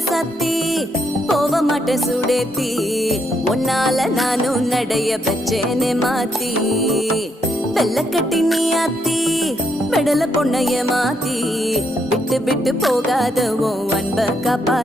ராசாத்தி போக மாட்டேன் சுடேத்தி உன்னால நானும் நடைய வச்சேனே மாத்தி வெள்ள கட்டி நீ ஆத்தி பெடல பொண்ணைய மாத்தி விட்டு விட்டு போகாத உன் அன்ப காப்பா